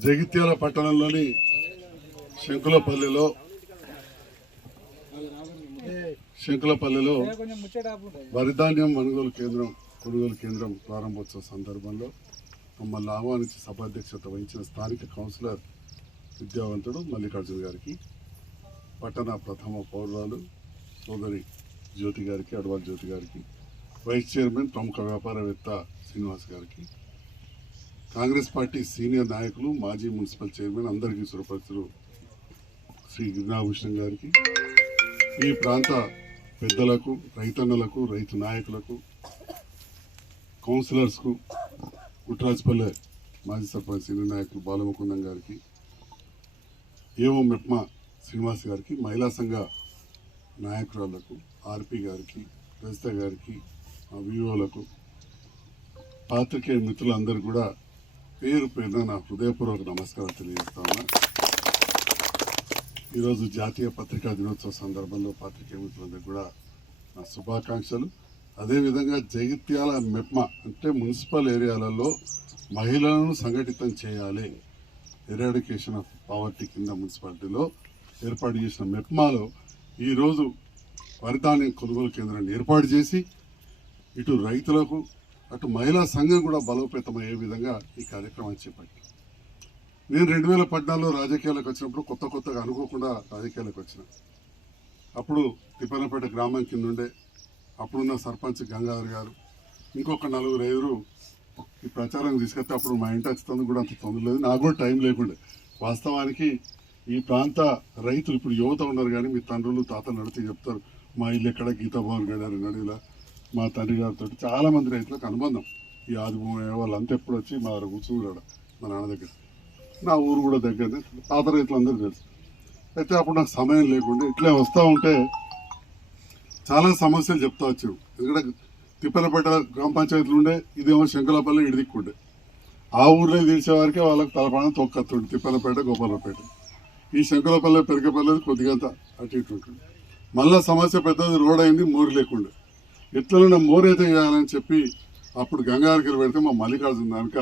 జగిత్యాల పట్టణంలోని శంకులపల్లిలో శంకులపల్లిలో వరిధాన్యం కొనుగోలు కేంద్రం కొనుగోలు కేంద్రం ప్రారంభోత్సవ సందర్భంలో మమ్మల్ని ఆహ్వానించి సభాధ్యక్షత వహించిన స్థానిక కౌన్సిలర్ విద్యావంతుడు మల్లికార్జున గారికి పట్టణ ప్రథమ పౌరాలు సోదరి జ్యోతి గారికి అడవాల్ జ్యోతి గారికి వైస్ చైర్మన్ ప్రముఖ వ్యాపారవేత్త శ్రీనివాస్ గారికి కాంగ్రెస్ పార్టీ సీనియర్ నాయకులు మాజీ మున్సిపల్ చైర్మన్ అందరికీ సురపరిచులు శ్రీ గిరినాభూషణ్ గారికి ఈ ప్రాంత పెద్దలకు రైతన్నలకు రైతు నాయకులకు కౌన్సిలర్స్కు కుట్రాజ్పల్లె మాజీ సర్పంచ్ సీనియర్ నాయకులు బాలముకుందం గారికి ఏవో మెప్మా శ్రీనివాస్ గారికి మహిళా సంఘ నాయకురాళ్ళకు ఆర్పి గారికి రజిత గారికి వివోలకు పాత్రికేయ మిత్రులందరూ కూడా పేరు పైన నా హృదయపూర్వక నమస్కారం తెలియజేస్తాను ఈరోజు జాతీయ పత్రికా దినోత్సవ సందర్భంలో పత్రికే మిత్రులందరికీ కూడా నా శుభాకాంక్షలు. అదేవిధంగా జగిత్యాల మెప్మ అంటే మున్సిపల్ ఏరియాలలో మహిళలను సంఘటితం చేయాలి. ఎరాడికేషన్ ఆఫ్ పావర్టీ కింద మున్సిపాలిటీలో ఏర్పాటు చేసిన మెప్మాలో ఈరోజు వరిధాన్యం కొనుగోలు కేంద్రాన్ని ఏర్పాటు చేసి ఇటు రైతులకు అటు మహిళా సంఘం కూడా బలోపేతమయ్యే విధంగా ఈ కార్యక్రమాన్ని చేపట్టి నేను రెండు వేల పద్నాలుగులో రాజకీయాలకు వచ్చినప్పుడు కొత్త కొత్తగా అనుకోకుండా రాజకీయాలకు వచ్చిన. అప్పుడు తిప్పనపేట గ్రామం కింద ఉండే అప్పుడున్న సర్పంచ్ గంగాధర్ గారు ఇంకొక నలుగురు ఐదురు ఈ ప్రచారం తీసుకొస్తే అప్పుడు మా ఇంటి వచ్చేందుకు కూడా అంత తొందర లేదు నాకు కూడా టైం లేకుండే. వాస్తవానికి ఈ ప్రాంత రైతులు ఇప్పుడు యువత ఉన్నారు కానీ మీ తండ్రులు తాతలు నడితే చెప్తారు మా ఇల్లు ఎక్కడ? గీతాభవన్ గడారు నడిలా మా తండ్రి గారితో. చాలా మంది రైతులకు అనుబంధం. ఈ ఆదిభూమి వాళ్ళంతా ఎప్పుడు వచ్చి మా దగ్గర కూర్చున్నాడు మా నాన్న దగ్గర. నా ఊరు కూడా దగ్గరనే. పాత రైతులందరూ తెలుసు. అయితే అప్పుడు నాకు సమయం లేకుండా ఇట్లే వస్తూ ఉంటే చాలా సమస్యలు చెప్తా వచ్చావు. ఎందుకంటే తిప్పలపేట గ్రామ పంచాయతీలు ఉండే ఇదేమో శంకలపల్లి ఇడిదిక్కుండే ఆ ఊర్లో తీర్చే వాళ్ళకి తలపాన తొక్కత్తుండే తిప్పలపేట గోపాలపేట. ఈ శంకలపల్లి పెరకపల్లి కొద్దిగా అంత అటు ఇటు ఉంటుంది మళ్ళీ సమస్య పెద్దది రోడ్ అయింది మోరు లేకుండే. ఎట్లనే మోరు అయితే చేయాలని చెప్పి అప్పుడు గంగాధరికి పెడితే మా మల్లికార్జున దానిక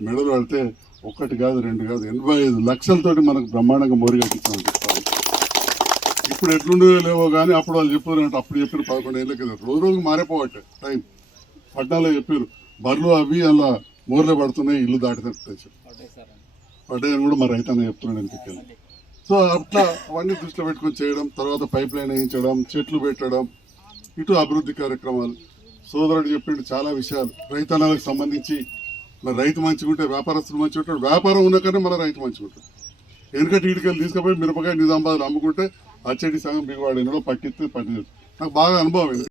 మెడలు పడితే ఒక్కటి కాదు రెండు కాదు ఎనభై ఐదు లక్షలతోటి మనకు బ్రహ్మాండంగా మోరు కట్టించామని చెప్తాను ఇప్పుడు ఎట్లుండో లేవో కానీ అప్పుడు వాళ్ళు చెప్పారు అప్పుడు చెప్పారు పదకొండు ఏళ్ళ కింద రోజు రోజు మారిపోవట్టే టైం. పట్నాలో చెప్పారు బర్రెలు అవి అలా మోర్లే పడుతున్నాయి ఇల్లు దాటినట్టు పడ్డాయని కూడా మా రైతన్న చెప్తున్నాడు ఇంటికి సో అట్లా అవన్నీ దృష్టిలో పెట్టుకొని చేయడం తర్వాత పైప్ లైన్ వేయించడం చెట్లు పెట్టడం ఇటు అభివృద్ధి కార్యక్రమాలు. సోదరుడు చెప్పిండు చాలా విషయాలు. రైతన్నలకు సంబంధించి మరి రైతు మంచిగా ఉంటే వ్యాపారస్తులు మంచిగా ఉంటాడు వ్యాపారం ఉన్నకనే మన రైతు మంచిగా ఉంటాడు వెనుకటి ఇటుకలు తీసుకుపోయి మిరపకాయ నిజామాబాద్లో అమ్ముకుంటే అచ్చడి సగం బిగవాడినలో పట్టిస్తే పట్టి నాకు బాగా అనుభవం ఇది.